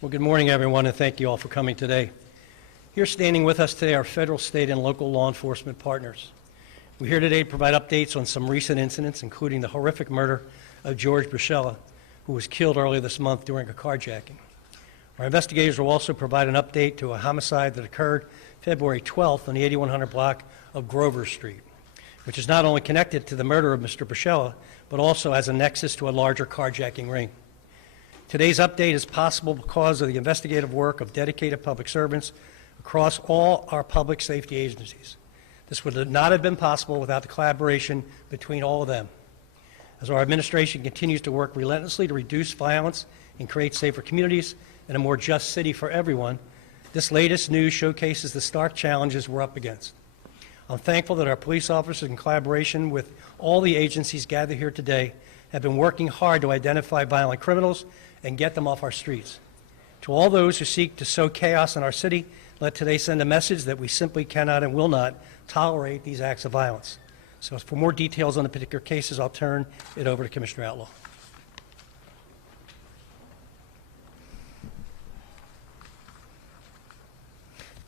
Well, good morning, everyone, and thank you all for coming today. Here standing with us today are federal, state, and local law enforcement partners. We're here today to provide updates on some recent incidents, including the horrific murder of George Brusella, who was killed earlier this month during a carjacking. Our investigators will also provide an update to a homicide that occurred February 12th on the 8100 block of Grover Street, which is not only connected to the murder of Mr. Brusella, but also has a nexus to a larger carjacking ring. Today's update is possible because of the investigative work of dedicated public servants across all our public safety agencies. This would not have been possible without the collaboration between all of them. As our administration continues to work relentlessly to reduce violence and create safer communities and a more just city for everyone, this latest news showcases the stark challenges we're up against. I'm thankful that our police officers, in collaboration with all the agencies gathered here today, have been working hard to identify violent criminals and get them off our streets. To all those who seek to sow chaos in our city, let today send a message that we simply cannot and will not tolerate these acts of violence. So for more details on the particular cases, I'll turn it over to Commissioner Outlaw.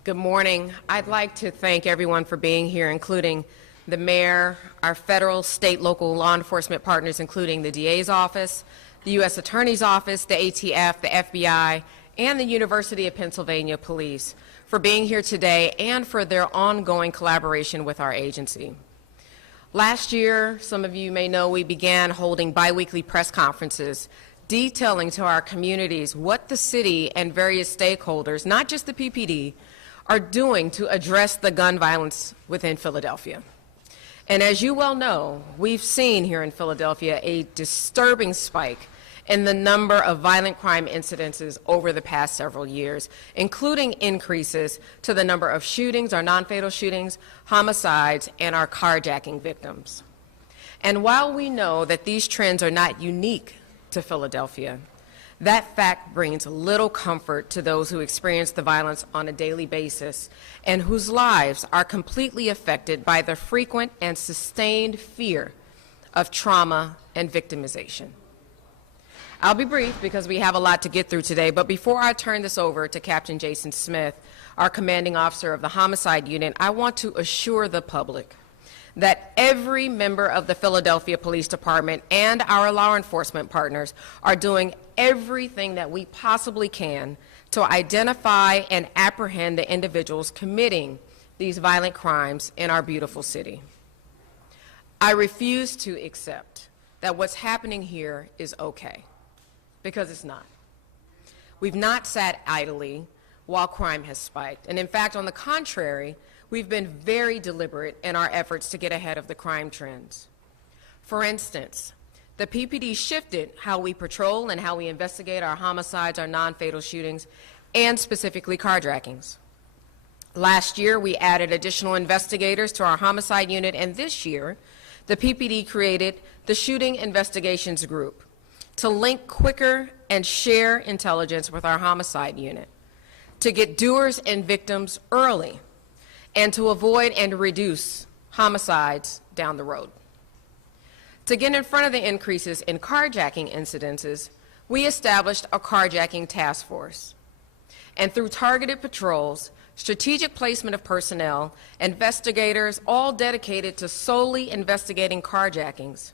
Good morning. I'd like to thank everyone for being here, including the mayor, our federal, state, local law enforcement partners, including the DA's office, the U.S. Attorney's Office, the ATF, the FBI, and the University of Pennsylvania Police for being here today and for their ongoing collaboration with our agency. Last year, some of you may know, we began holding biweekly press conferences detailing to our communities what the city and various stakeholders, not just the PPD, are doing to address the gun violence within Philadelphia. And as you well know, we've seen here in Philadelphia a disturbing spike in the number of violent crime incidences over the past several years, including increases to the number of shootings, our non-fatal shootings, homicides, and our carjacking victims. And while we know that these trends are not unique to Philadelphia, that fact brings little comfort to those who experience the violence on a daily basis and whose lives are completely affected by the frequent and sustained fear of trauma and victimization. I'll be brief because we have a lot to get through today, but before I turn this over to Captain Jason Smith, our commanding officer of the homicide unit, I want to assure the public that every member of the Philadelphia Police Department and our law enforcement partners are doing everything that we possibly can to identify and apprehend the individuals committing these violent crimes in our beautiful city. I refuse to accept that what's happening here is okay, because it's not. We've not sat idly while crime has spiked, and in fact, on the contrary, we've been very deliberate in our efforts to get ahead of the crime trends. For instance, the PPD shifted how we patrol and how we investigate our homicides, our non-fatal shootings, and specifically carjackings. Last year, we added additional investigators to our homicide unit, and this year, the PPD created the Shooting Investigations Group to link quicker and share intelligence with our homicide unit, to get doers and victims early, and to avoid and reduce homicides down the road. To get in front of the increases in carjacking incidences, we established a carjacking task force. And through targeted patrols, strategic placement of personnel, investigators all dedicated to solely investigating carjackings,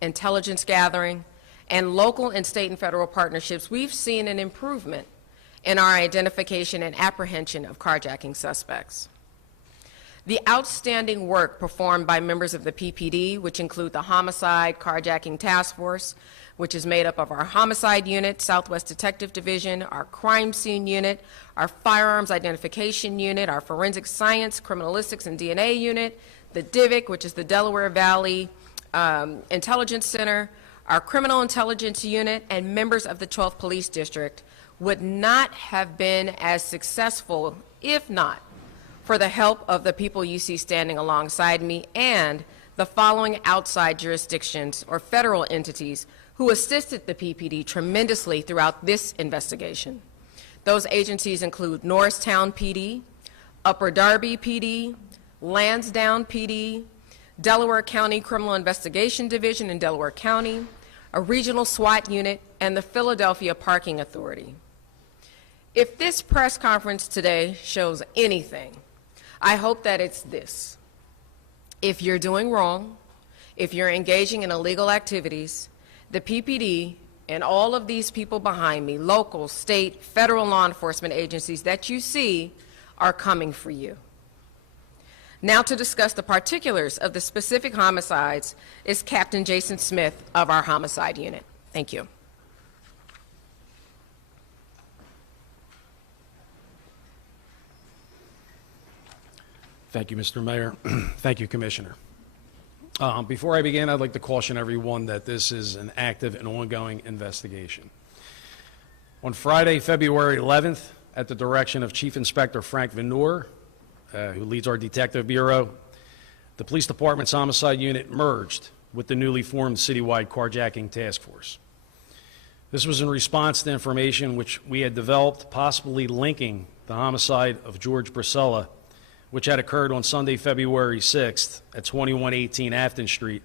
intelligence gathering, and local and state and federal partnerships, we've seen an improvement in our identification and apprehension of carjacking suspects. The outstanding work performed by members of the PPD, which include the Homicide Carjacking Task Force, which is made up of our Homicide Unit, Southwest Detective Division, our Crime Scene Unit, our Firearms Identification Unit, our Forensic Science, Criminalistics and DNA Unit, the DIVIC, which is the Delaware Valley Intelligence Center, our Criminal Intelligence Unit, and members of the 12th Police District would not have been as successful, if not for the help of the people you see standing alongside me and the following outside jurisdictions or federal entities who assisted the PPD tremendously throughout this investigation. Those agencies include Norristown PD, Upper Darby PD, Lansdowne PD, Delaware County Criminal Investigation Division in Delaware County, a regional SWAT unit, and the Philadelphia Parking Authority. If this press conference today shows anything, I hope that it's this. If you're doing wrong, if you're engaging in illegal activities, the PPD and all of these people behind me, local, state, federal law enforcement agencies that you see, are coming for you. Now to discuss the particulars of the specific homicides is Captain Jason Smith of our homicide unit. Thank you. Thank you, Mr. Mayor. Thank you, Commissioner. Before I begin, I'd like to caution everyone that this is an active and ongoing investigation. On Friday, February 11th, at the direction of Chief Inspector Frank Veneur, who leads our Detective Bureau, the Police Department's Homicide Unit merged with the newly formed citywide carjacking task force. This was in response to information which we had developed, possibly linking the homicide of George Bracella, which had occurred on Sunday, February 6th at 2118 Afton Street,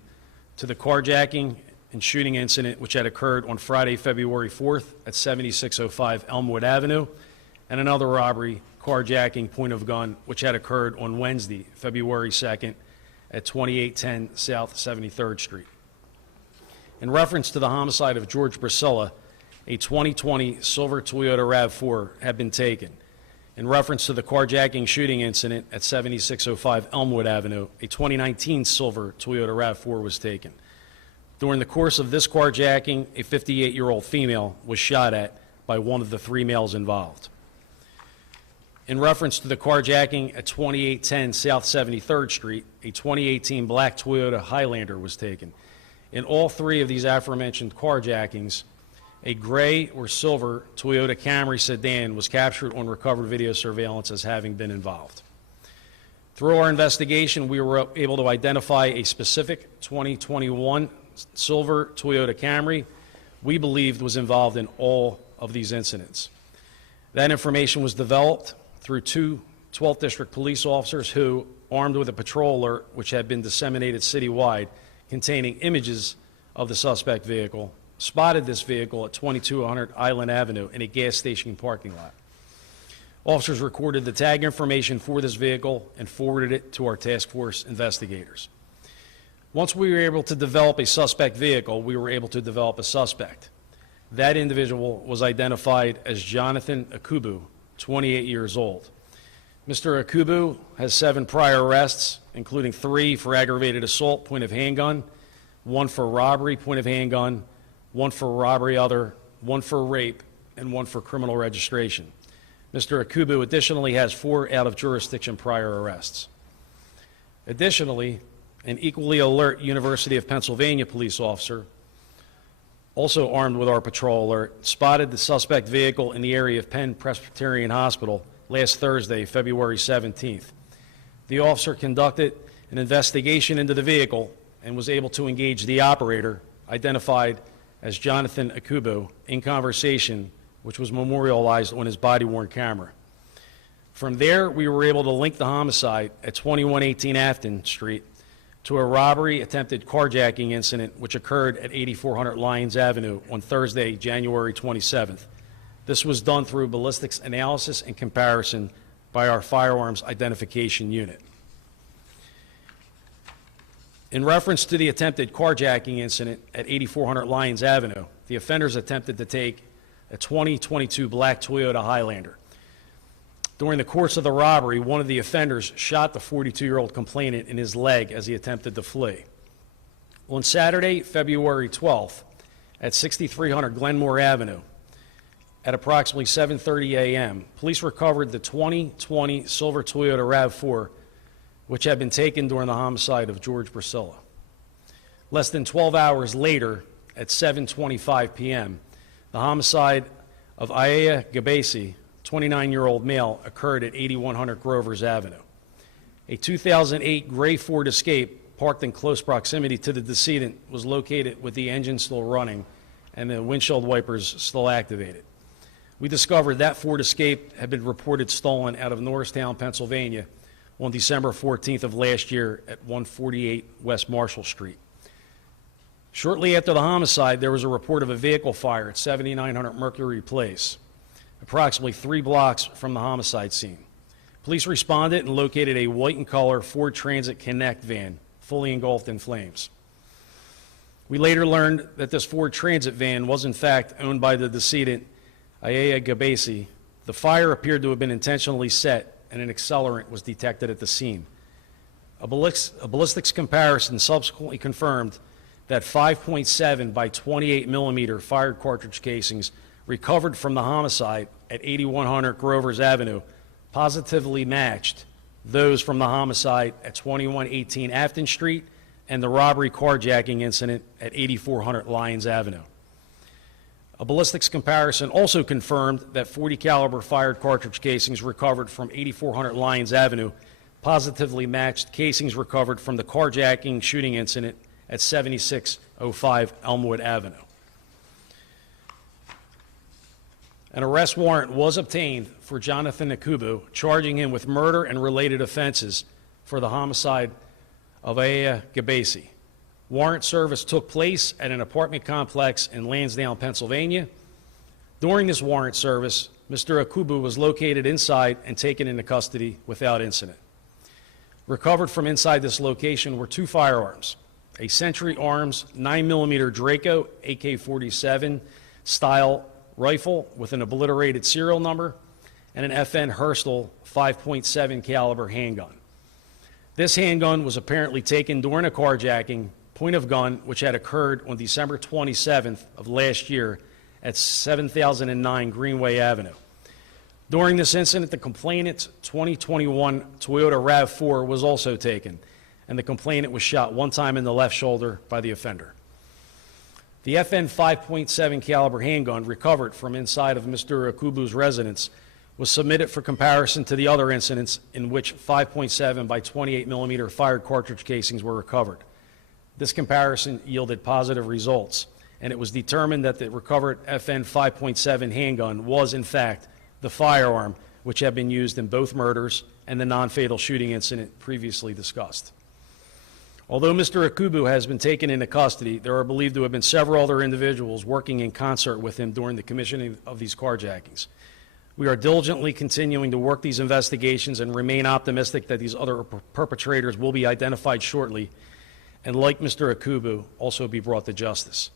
to the carjacking and shooting incident which had occurred on Friday, February 4th at 7605 Elmwood Avenue, and another robbery, carjacking, point of gun, which had occurred on Wednesday, February 2nd at 2810 South 73rd Street. In reference to the homicide of George Bracella, a 2020 silver Toyota RAV4 had been taken. In reference to the carjacking shooting incident at 7605 Elmwood Avenue, a 2019 silver Toyota RAV4 was taken. During the course of this carjacking, a 58-year-old female was shot at by one of the three males involved. In reference to the carjacking at 2810 South 73rd Street, a 2018 black Toyota Highlander was taken. In all three of these aforementioned carjackings, a gray or silver Toyota Camry sedan was captured on recovered video surveillance as having been involved. Through our investigation, we were able to identify a specific 2021 silver Toyota Camry we believed was involved in all of these incidents. That information was developed through two 12th District police officers who, armed with a patrol alert which had been disseminated citywide containing images of the suspect vehicle, spotted this vehicle at 2200 Island Avenue in a gas station parking lot. Officers recorded the tag information for this vehicle and forwarded it to our task force investigators. Once we were able to develop a suspect vehicle, we were able to develop a suspect. That individual was identified as Jonathan Akubu, 28 years old. Mr. Akubu has 7 prior arrests, including 3 for aggravated assault, point of handgun, 1 for robbery, point of handgun, 1 for robbery other, 1 for rape, and 1 for criminal registration. Mr. Akubu additionally has 4 out-of-jurisdiction prior arrests. Additionally, an equally alert University of Pennsylvania police officer, also armed with our patrol alert, spotted the suspect vehicle in the area of Penn Presbyterian Hospital last Thursday, February 17th. The officer conducted an investigation into the vehicle and was able to engage the operator, identified as Jonathan Akubu, in conversation, which was memorialized on his body-worn camera. From there, we were able to link the homicide at 2118 Afton Street to a robbery attempted carjacking incident which occurred at 8400 Lyons Avenue on Thursday, January 27th. This was done through ballistics analysis and comparison by our firearms identification unit. In reference to the attempted carjacking incident at 8400 Lyons Avenue, the offenders attempted to take a 2022 black Toyota Highlander. During the course of the robbery, one of the offenders shot the 42-year-old complainant in his leg as he attempted to flee. On Saturday, February 12th, at 6300 Glenmore Avenue, at approximately 7:30 a.m., police recovered the 2020 silver Toyota RAV4, which had been taken during the homicide of George Bracella. Less than 12 hours later, at 7:25 p.m., the homicide of Aya Gabasi, 29-year-old male, occurred at 8100 Grovers Avenue. A 2008 gray Ford Escape parked in close proximity to the decedent was located with the engine still running and the windshield wipers still activated. We discovered that Ford Escape had been reported stolen out of Norristown, Pennsylvania on December 14th of last year at 148 West Marshall Street. Shortly after the homicide, there was a report of a vehicle fire at 7900 Mercury Place. approximately 3 blocks from the homicide scene. Police responded and located a white and color Ford Transit Connect van, fully engulfed in flames. We later learned that this Ford Transit van was in fact owned by the decedent, Ayaya Gabasi. The fire appeared to have been intentionally set, and an accelerant was detected at the scene. A ballistics comparison subsequently confirmed that 5.7 by 28 millimeter fired cartridge casings recovered from the homicide at 8100 Grovers Avenue positively matched those from the homicide at 2118 Afton Street and the robbery carjacking incident at 8400 Lyons Avenue. A ballistics comparison also confirmed that .40 caliber fired cartridge casings recovered from 8400 Lyons Avenue positively matched casings recovered from the carjacking shooting incident at 7605 Elmwood Avenue. An arrest warrant was obtained for Jonathan Akubu, charging him with murder and related offenses for the homicide of Ayaya Gabasi. Warrant service took place at an apartment complex in Lansdowne, Pennsylvania. During this warrant service, Mr. Akubu was located inside and taken into custody without incident. Recovered from inside this location were 2 firearms, a Century Arms 9mm Draco AK-47 style rifle with an obliterated serial number, and an FN Herstal 5.7 caliber handgun. This handgun was apparently taken during a carjacking, point of gun, which had occurred on December 27th of last year at 7009 Greenway Avenue. During this incident, the complainant's 2021 Toyota RAV4 was also taken, and the complainant was shot 1 time in the left shoulder by the offender. The FN 5.7 caliber handgun recovered from inside of Mr. Akubu's residence was submitted for comparison to the other incidents in which 5.7 by 28 millimeter fired cartridge casings were recovered. This comparison yielded positive results, and it was determined that the recovered FN 5.7 handgun was in fact the firearm which had been used in both murders and the non-fatal shooting incident previously discussed. Although Mr. Akubu has been taken into custody, there are believed to have been several other individuals working in concert with him during the commissioning of these carjackings. We are diligently continuing to work these investigations and remain optimistic that these other perpetrators will be identified shortly and, like Mr. Akubu, also be brought to justice.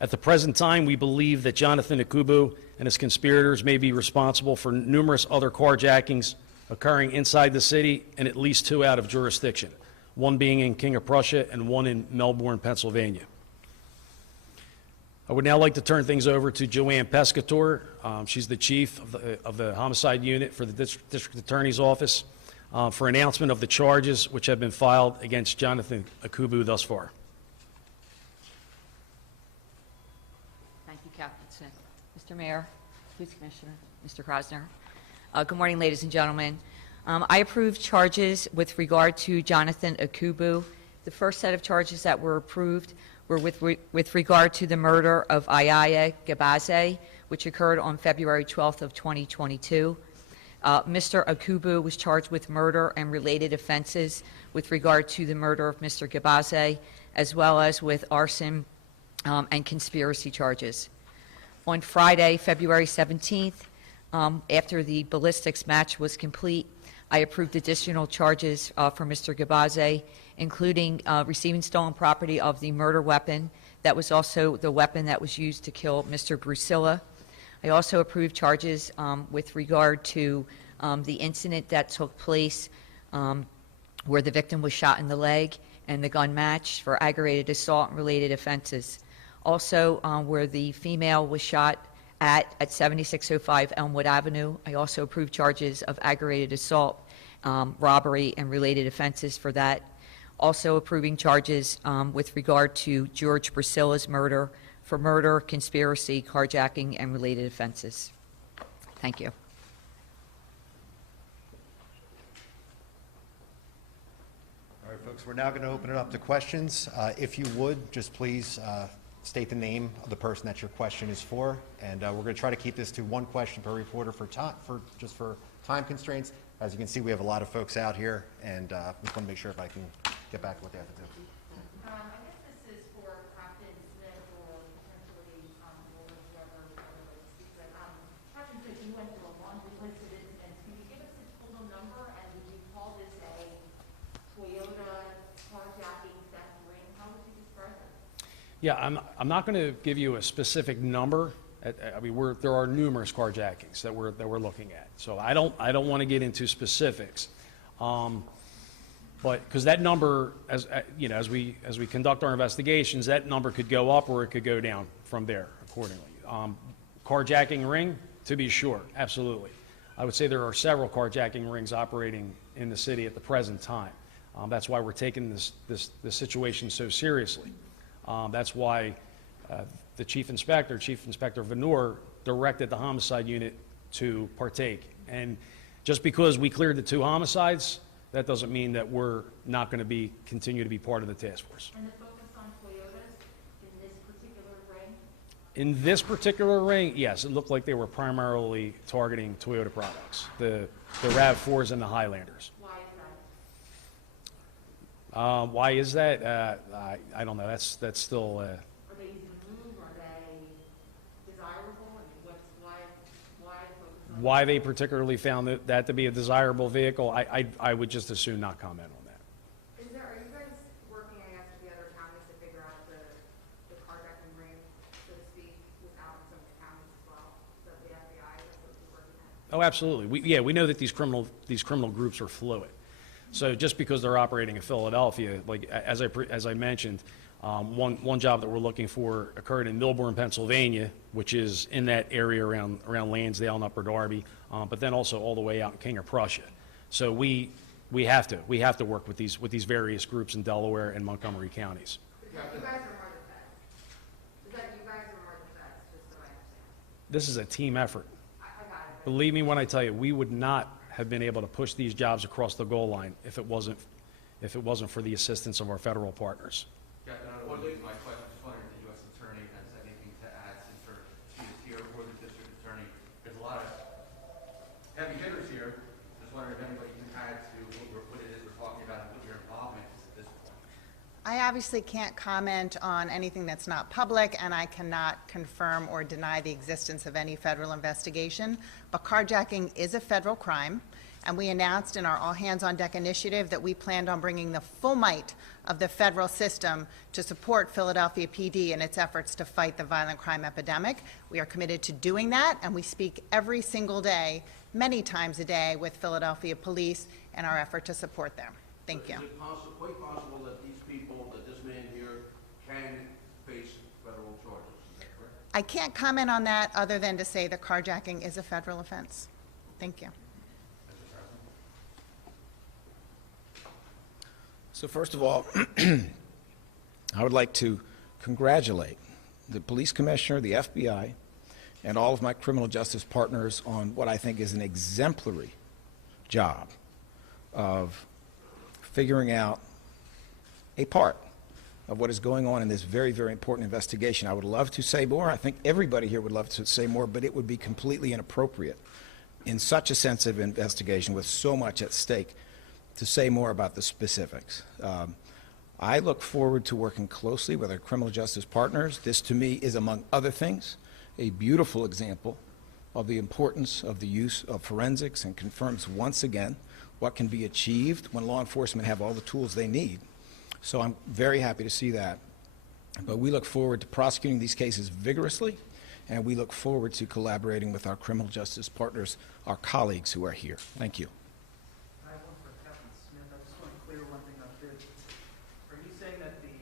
At the present time, we believe that Jonathan Akubu and his conspirators may be responsible for numerous other carjackings occurring inside the city and at least 2 out of jurisdiction, one being in King of Prussia and one in Melbourne, Pennsylvania. I would now like to turn things over to Joanne Pescator. She's the chief of the homicide unit for the District Attorney's Office for announcement of the charges which have been filed against Jonathan Akubu thus far. Thank you, Captain Smith. Mr. Mayor, Police Commissioner, Mr. Krosner. Good morning, ladies and gentlemen. I approve charges with regard to Jonathan Akubu. The first set of charges that were approved were with regard to the murder of Ayaya Gabasi, which occurred on February 12th of 2022. Mr. Akubu was charged with murder and related offenses with regard to the murder of Mr. Gabasi, as well as with arson and conspiracy charges. On Friday, February 17th, after the ballistics match was complete, I approved additional charges for Mr. Gabasi, including receiving stolen property of the murder weapon. That was also the weapon that was used to kill Mr. Brusilla. I also approved charges with regard to the incident that took place where the victim was shot in the leg and the gun matched for aggravated assault and related offenses. Also, where the female was shot at 7605 Elmwood Avenue, I also approved charges of aggravated assault, robbery, and related offenses for that. Also approving charges with regard to George Brusilla's murder for murder, conspiracy, carjacking, and related offenses. Thank you. All right, folks, we're now going to open it up to questions. If you would, just please state the name of the person that your question is for, and we're going to try to keep this to 1 question per reporter for time constraints. As you can see, we have a lot of folks out here, and just want to make sure if I can get back to what they have to do. I guess this is for Captain Smith or potentially whoever would speak. But Captain Yeah, I'm not going to give you a specific number. I mean, there are numerous carjackings that we're looking at. So I don't want to get into specifics. But because that number, as you know, as we conduct our investigations, that number could go up or it could go down from there accordingly. Carjacking ring, to be sure, absolutely. I would say there are several carjacking rings operating in the city at the present time. That's why we're taking this situation so seriously. That's why the Chief Inspector Venor, directed the homicide unit to partake. And just because we cleared the 2 homicides, that doesn't mean that we're not going to continue to be part of the task force. And the focus on Toyotas in this particular ring? In this particular ring, yes, it looked like they were primarily targeting Toyota products, the RAV4s and the Highlanders. Why is that? Why is that? I don't know. That's still. Are they easy to move? Are they desirable? I mean, why the focus on? Why they particularly found that to be a desirable vehicle, I would just as soon not comment on that. Are you guys working, I guess, with the other counties to figure out the carjacking ring, so to speak, without some of the counties as well? So the FBI, that's what you're working at? Oh, absolutely. We know that these criminal groups are fluid. So just because they're operating in Philadelphia, like as I mentioned, one job that we're looking for occurred in Millburn, Pennsylvania, which is in that area around Lansdale and Upper Darby, but then also all the way out in King of Prussia. So we have to work with these various groups in Delaware and Montgomery counties. You guys are more than feds. Is that you guys are more than feds, just so I understand? This is a team effort. I got it. Believe me when I tell you, we would not have been able to push these jobs across the goal line if it wasn't for the assistance of our federal partners. Captain, I don't want to lose my question. Just wondering if the U.S. Attorney has anything to add since she is here, or the District Attorney. There's a lot of heavy hitters here. Just wondering if anybody can add to what it is we're talking about and what your involvement is at this point. I obviously can't comment on anything that's not public, and I cannot confirm or deny the existence of any federal investigation. But carjacking is a federal crime, and we announced in our All Hands on Deck initiative that we planned on bringing the full might of the federal system to support Philadelphia PD in its efforts to fight the violent crime epidemic. We are committed to doing that, and we speak every single day, many times a day, with Philadelphia police in our effort to support them. Thank you. Is it quite possible that these people, that this man here, can face federal charges? Is that correct? I can't comment on that other than to say that carjacking is a federal offense. Thank you. So first of all, I would like to congratulate the police commissioner, the FBI, and all of my criminal justice partners on what I think is an exemplary job of figuring out a part of what is going on in this very, very important investigation. I would love to say more. I think everybody here would love to say more, but it would be completely inappropriate in such a sensitive investigation with so much at stake to say more about the specifics. I look forward to working closely with our criminal justice partners. This, to me, is, among other things, a beautiful example of the importance of the use of forensics and confirms once again what can be achieved when law enforcement have all the tools they need. So I'm very happy to see that. But we look forward to prosecuting these cases vigorously, and we look forward to collaborating with our criminal justice partners, our colleagues who are here. Thank you. I have one for Captain Smith. I just want to clear one thing up here. Are you saying that the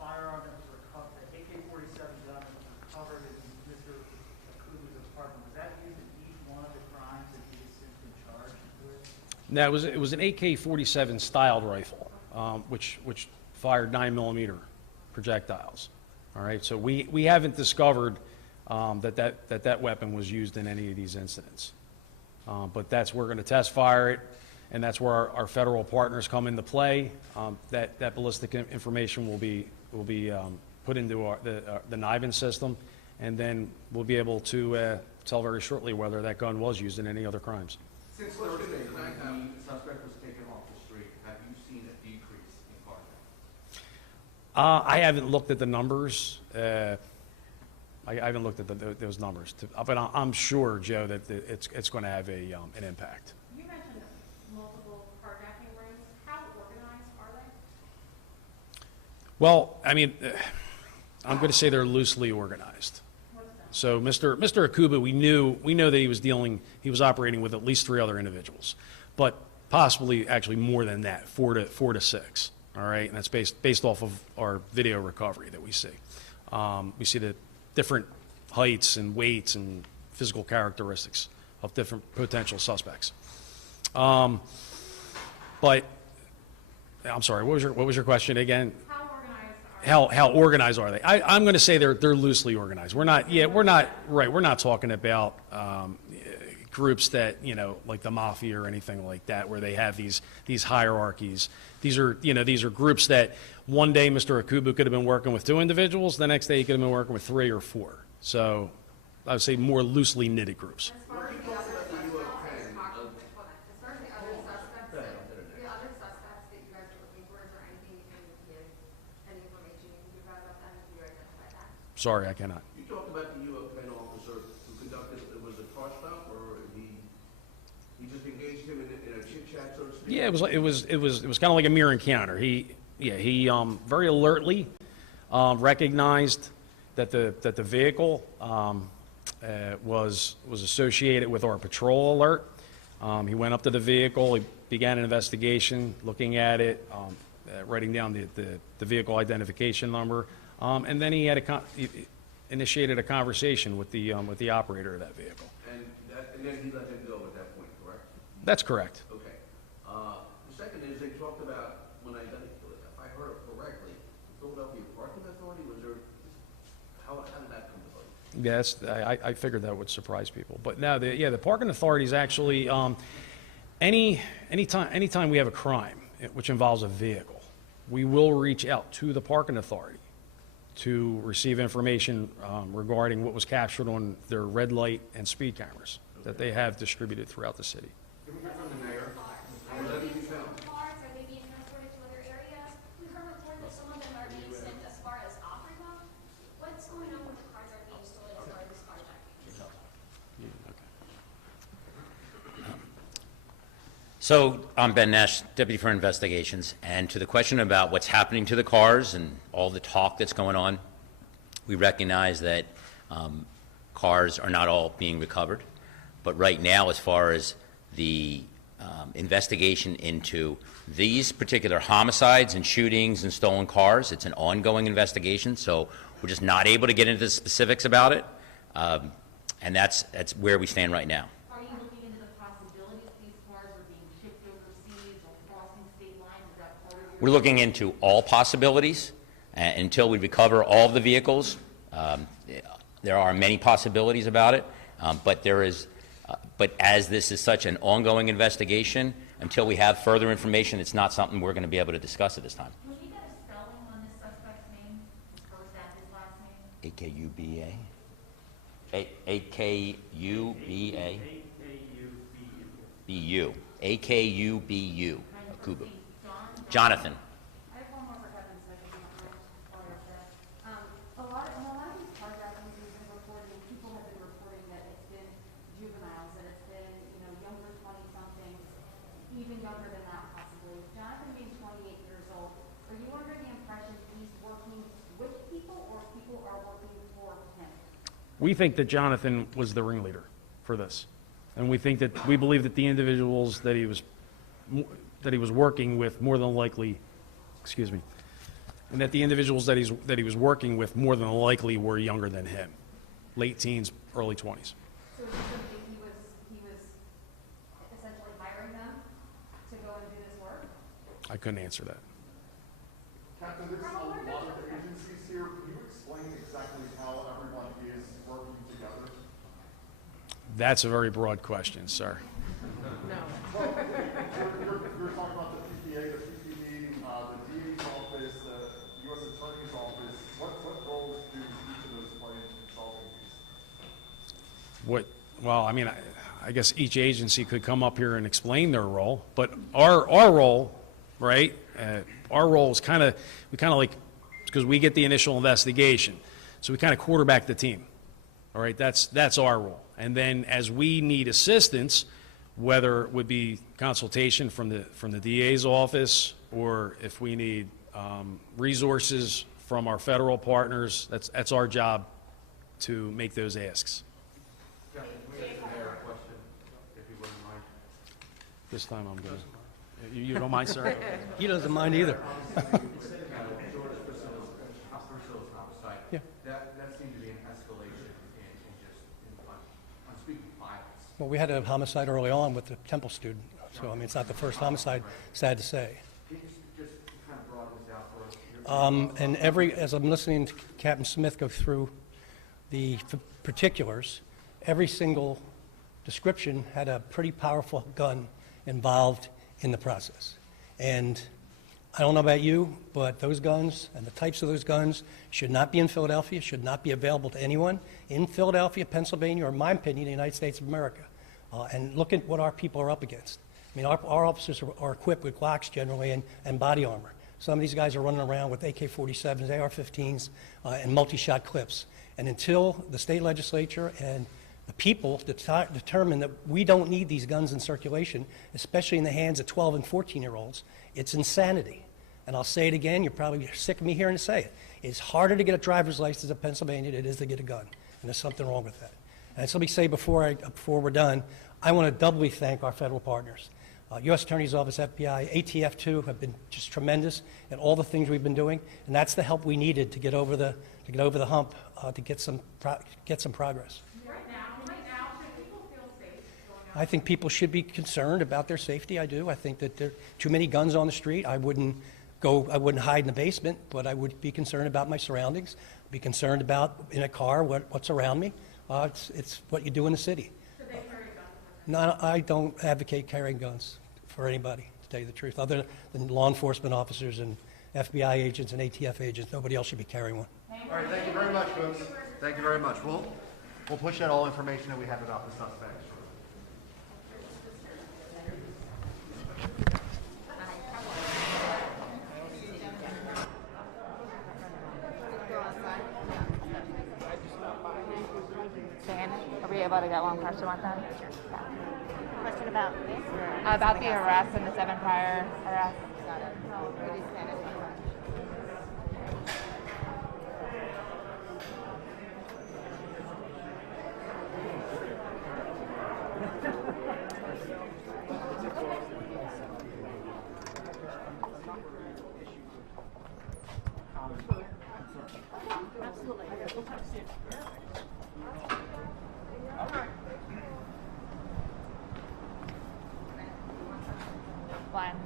firearm that was recovered, the AK-47 gun that was recovered in Mr. Akubu's apartment, was that used in each one of the crimes that he has since been charged with? No, it was an AK-47 styled rifle, which fired 9mm projectiles. All right, so we haven't discovered that weapon was used in any of these incidents. But we're going to test fire it, and that's where our federal partners come into play. That ballistic information will be put into the NIBIN system, and then we'll be able to tell very shortly whether that gun was used in any other crimes. Since Thursday, when the suspect was taken off the street, have you seen a decrease in carjacking? I haven't looked at the numbers. I haven't looked at those numbers, but I'm sure, Joe, that it's going to have an impact. You mentioned multiple carjacking rings. How organized are they? Well, I mean, I'm going to say they're loosely organized. So Mr. Akuba, we know that he was operating with at least 3 other individuals, but possibly actually more than that, 4 to 6. All right, and that's based off of our video recovery that we see. We see the different heights and weights and physical characteristics of different potential suspects. But I'm sorry, what was your question again? How organized are they? I'm going to say they're loosely organized. We're not talking about groups that, like the mafia or anything like that, where they have these hierarchies. These are groups that one day Mr. Akubu could have been working with 2 individuals, the next day he could have been working with 3 or 4. So I would say more loosely knitted groups. As far as the other suspects that you guys are looking for, is there anything you can give, any information you can give about them if you identify that? Sorry, I cannot. You talked about the UOPN officer who conducted, it was a car stop, or he just engaged him in a chit chat, so to speak? Yeah, it was kind of like a mere encounter. He very alertly recognized that the vehicle was associated with our patrol alert. He went up to the vehicle. He began an investigation, looking at it, writing down the vehicle identification number, and then he initiated a conversation with the operator of that vehicle. And then he let him go at that point, correct? That's correct. Okay. The second is, they talked about, if I heard it correctly, the Philadelphia Parking Authority, how did that come to light? Yes, I figured that would surprise people. But no, the parking authorities actually, anytime we have a crime which involves a vehicle, we will reach out to the parking authority to receive information regarding what was captured on their red light and speed cameras that they have distributed throughout the city. Can we hear from the mayor? Are they being sold to cars? Are they being transported to other areas? We heard reports that some of them are being sent as far as Africa. What's going on when the cars are being stolen as far as this carjacking? So I'm Ben Nash, Deputy for Investigations, and to the question about what's happening to the cars and all the talk that's going on, we recognize that cars are not all being recovered. But right now, as far as the investigation into these particular homicides and shootings and stolen cars, it's an ongoing investigation, so we're just not able to get into the specifics about it, and that's where we stand right now. Are you looking into the possibility that these cars are being shipped overseas or crossing state lines? Is that part of your... We're looking into all possibilities until we recover all of the vehicles. There are many possibilities about it, but as this is such an ongoing investigation, until we have further information, it's not something we're going to be able to discuss at this time. Can we get a spelling on this suspect's name, his first and his last name? A-K-U-B-A? A-K-U-B-A? B-U. A-K-U-B-U. Akubu. Jonathan. I have one more for Kevin's second, while you're up there. In a lot of these carjackings we've been reporting, people have been reporting that it's been juveniles, that it's been, younger 20-somethings, even younger than that possibly. Jonathan being 28 years old, are you under the impression he's working with people or people are working for him? We think that Jonathan was the ringleader for this, and we believe that the individuals that he was working with more than likely, and that the individuals that he was working with more than likely were younger than him, late teens, early 20s. So is it something he was essentially hiring them to go and do this work? I couldn't answer that. Captain, there's a lot of agencies here. Can you explain exactly how everyone is working together? That's a very broad question, sir. Well, you're talking about the PPA, the PPD, the DA's office, the U.S. Attorney's office. What roles do each of those play in solving these? Well, I mean, I guess each agency could come up here and explain their role, but our role, right? Our role is because we get the initial investigation, so we kind of quarterback the team. All right, that's our role. And then as we need assistance, whether it would be consultation from the DA's office, or if we need resources from our federal partners. That's our job to make those asks. Yeah, we ask the mayor a question, if you wouldn't mind. This time I'm good. You don't mind, sir? He doesn't mind either. Priscilla's homicide. Yeah. That seemed to be an escalation in just unspeakable violence. Well, we had a homicide early on with the Temple student, so I mean, it's not the first homicide, sad to say. Can you just kind of broaden this out for us? And as I'm listening to Captain Smith go through the particulars, every single description had a pretty powerful gun involved in the process. And I don't know about you, but those guns and the types of those guns should not be in Philadelphia, should not be available to anyone in Philadelphia, Pennsylvania, or in my opinion, the United States of America. And look at what our people are up against. I mean, our officers are equipped with Glocks generally and body armor. Some of these guys are running around with AK-47s, AR-15s, and multi-shot clips. And until the state legislature and the people determine that we don't need these guns in circulation, especially in the hands of 12 and 14-year-olds, it's insanity. And I'll say it again, you're probably sick of me hearing to say it. It's harder to get a driver's license in Pennsylvania than it is to get a gun. And there's something wrong with that. And so let me say before we're done, I want to doubly thank our federal partners. U.S. Attorney's Office, FBI, ATF too, have been just tremendous in all the things we've been doing, and that's the help we needed to get over the hump, to get some progress. Right now, should people feel safe going out? I think people should be concerned about their safety. I do. I think that there are too many guns on the street. I wouldn't hide in the basement, but I would be concerned about my surroundings. Be concerned about in a car what's around me. It's what you do in the city. Should they carry guns? No, I don't advocate carrying guns for anybody, to tell you the truth, other than law enforcement officers and FBI agents and ATF agents. Nobody else should be carrying one. All right, thank you very much, folks. Thank you very much. We'll push out all information that we have about the suspect. Dan, are we able to get one question with them? Question about this? About the arrest and the 7 prior arrests. One.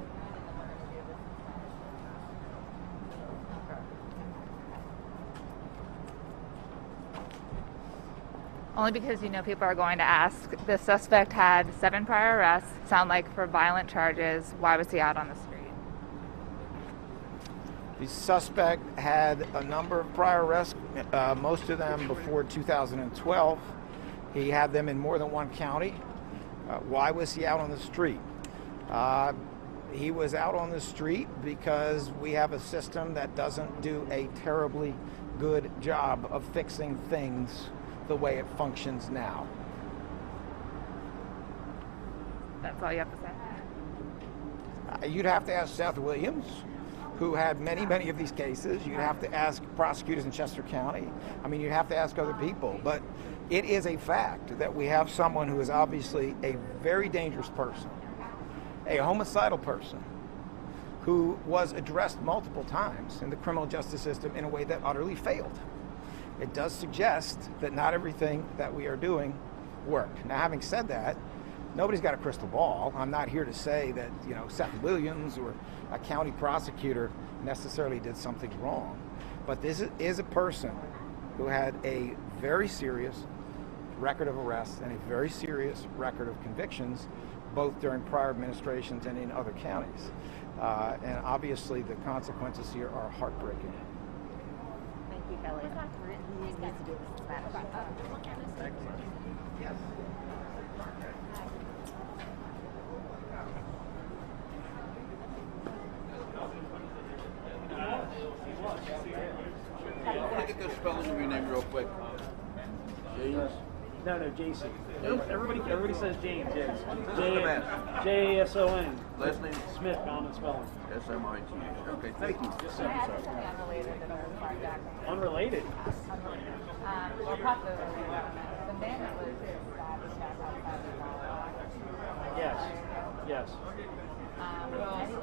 Only because people are going to ask. The suspect had 7 prior arrests, sound like for violent charges. Why was he out on the street? The suspect had a number of prior arrests, most of them before 2012. He had them in more than one county. Why was he out on the street? He was out on the street because we have a system that doesn't do a terribly good job of fixing things the way it functions now. That's all you have to say? You'd have to ask Seth Williams, who had many, many of these cases. You'd have to ask prosecutors in Chester County. I mean, you'd have to ask other people. But it is a fact that we have someone who is obviously a very dangerous person, a homicidal person, who was addressed multiple times in the criminal justice system in a way that utterly failed. It does suggest that not everything that we are doing worked. Now, having said that, nobody's got a crystal ball. I'm not here to say that, Seth Williams or a county prosecutor necessarily did something wrong. But this is a person who had a very serious record of arrests and a very serious record of convictions, both during prior administrations and in other counties. And obviously the consequences here are heartbreaking. Thank you, Kelly. Yes. I want to get those spelling of your name real quick. James? No, Jason. Everybody says James. Jason. Jason. Last name? Smith, common spelling. S-M-I-T. Okay, thank you. Yes, I sir. had something unrelated to the carjacking. Unrelated. Well, possibly, the man that was stabbed outside the mall. Yes, yes. Any